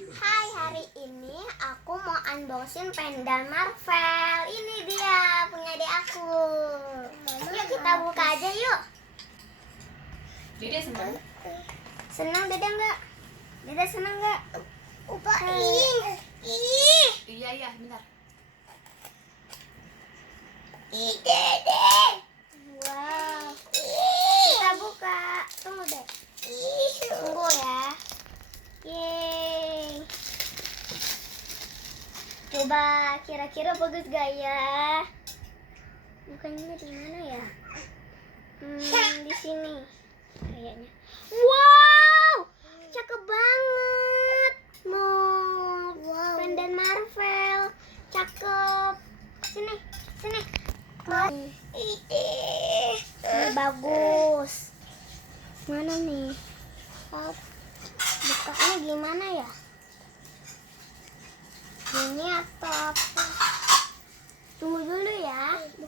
Hai, hari ini aku mau unboxing Panda Marvel. Ini dia punya adik aku. Yuk kita buka aja yuk. Dede senang? Senang Dede enggak? Dede senang enggak? Upa Iya, bentar. Dede. Wow. Kita buka. Tunggu deh. Tunggu ya. Yeay. Coba kira-kira bagus gak ya? Bukannya di mana ya? Di sini kayaknya. Wow, cakep banget. Panda Marvel, cakep. Sini. Ini bagus. Mana nih? Bukanya gimana ya? Ini atau